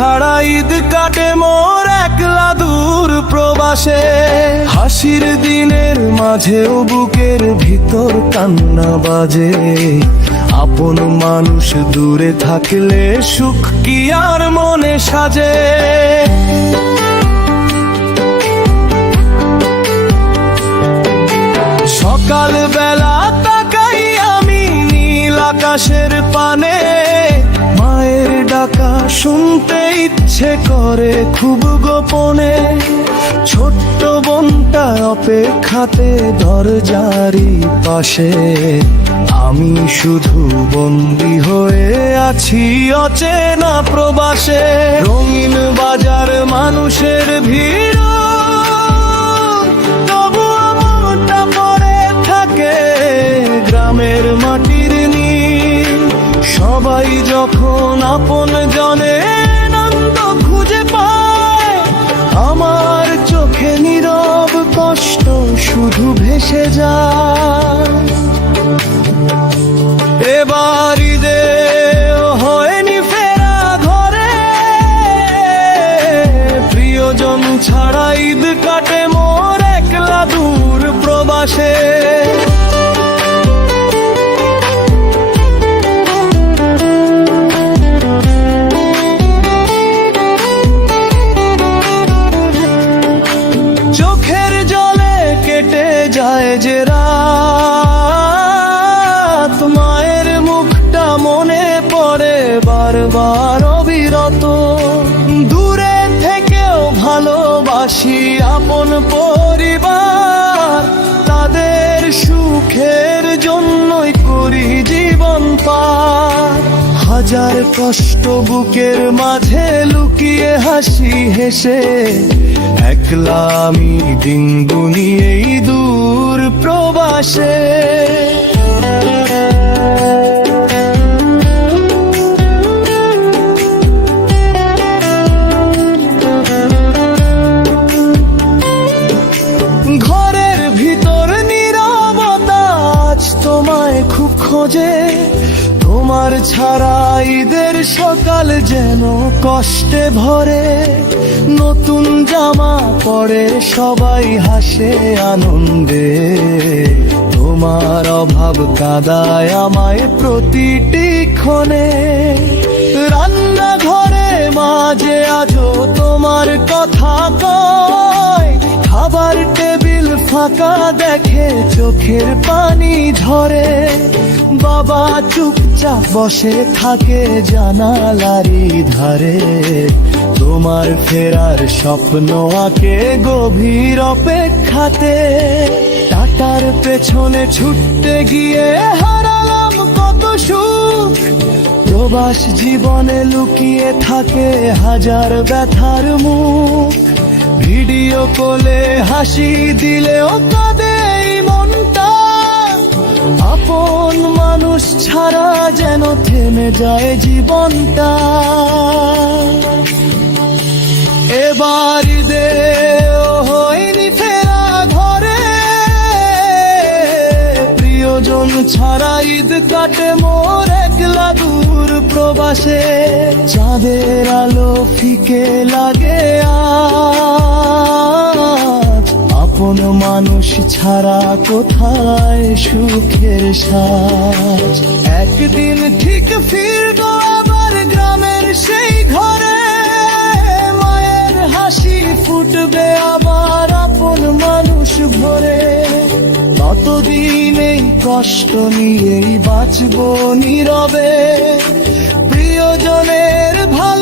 ছাড়া ঈদ কাটে মোর একলা দূর প্রবাসে। হাসির দিনের মাঝেও বুকের ভিতর কান্না বাজে, আপন মানুষ দূরে থাকলে সুখ কি আর মনে সাজে। সকাল বেলা তাকাই আমি নীল আকাশের পানে, মায়ের ডাকা শুনতে ইচ্ছে করে খুব গোপনে। ছোট্ট বোনটা অপেক্ষাতে দরজারি পাশে, আমি শুধু বন্দী হয়ে আছি অচেনা প্রবাসে। রঙিন বাজার মানুষের ভিড়, তবু মনটা পড়ে থাকে গ্রামের মাটির নীল। সবাই যখন আপন জনে আনন্দ খুঁজে পায়, আমার চোখে নীরব কষ্ট শুধু ভেসে যায়। এবার ঈদে হয়নি ফেরা ঘরে, প্রিয়জন ছাড়া ঈদ কাটে মোর একলা দূর প্রবাসে। চোখের জলে কেটে যায় যে রাত, মায়ের মুখটা মনে পড়ে বারবার অবিরত। দূরে থেকেও ভালোবাসি আপন পরিবার, তাদের সুখের জন্যই করি জীবন পার। হাজার কষ্ট বুকের মাঝে লুকিয়ে হাসি হেসে, একলা আমি দিন গুনিয়ে এই দূর প্রবাসে। ঘরের ভিতর নীরবতা আজ তোমায় খুব খোঁজে, তোমার ছাড়া ঈদের সকাল যেন কষ্টে ভরে। নতুন জামা পরে সবাই হাসে আনন্দে, তোমার অভাব কাঁদায় আমায় প্রতিটি ক্ষণে। রান্নাঘরে মাঝে আজও তোমার কথা কয়, খাবার টেবিল ফাঁকা দেখে চোখের পানি ঝরে। বাবা চুপচাপ বসে থাকে জানালারি ধারে, তোমার ফেরার স্বপ্ন আঁকে গভীর অপেক্ষাতে। টাটার পেছনে ছুটতে গিয়ে হারালাম কত সুখ, প্রবাস জীবনে লুকিয়ে থাকে হাজার ব্যথার মুখ। ভিডিও কলে হাসি দিলেও কাঁদে এই মনটা, আপন মানুষ ছাড়া যেন থেমে যায় জীবনটা। এবার ঈদে হয়নি ফেরা ঘরে, প্রিয়জন ছাড়া ঈদ কাটে মোর একলা দূর প্রবাসে। চাঁদের আলো ফিকে লাগে আজ, আপন মানুষ ছাড়া কোথায় সুখের সাজ। একদিন ঠিক ফিরবো আবার গ্রামের সেই ঘরে, মায়ের হাসি ফুটবে আবার আপন মানুষ ভরে। ততদিন এই কষ্ট নিয়েই বাঁচবো নীরবে, প্রিয়জনের ভালো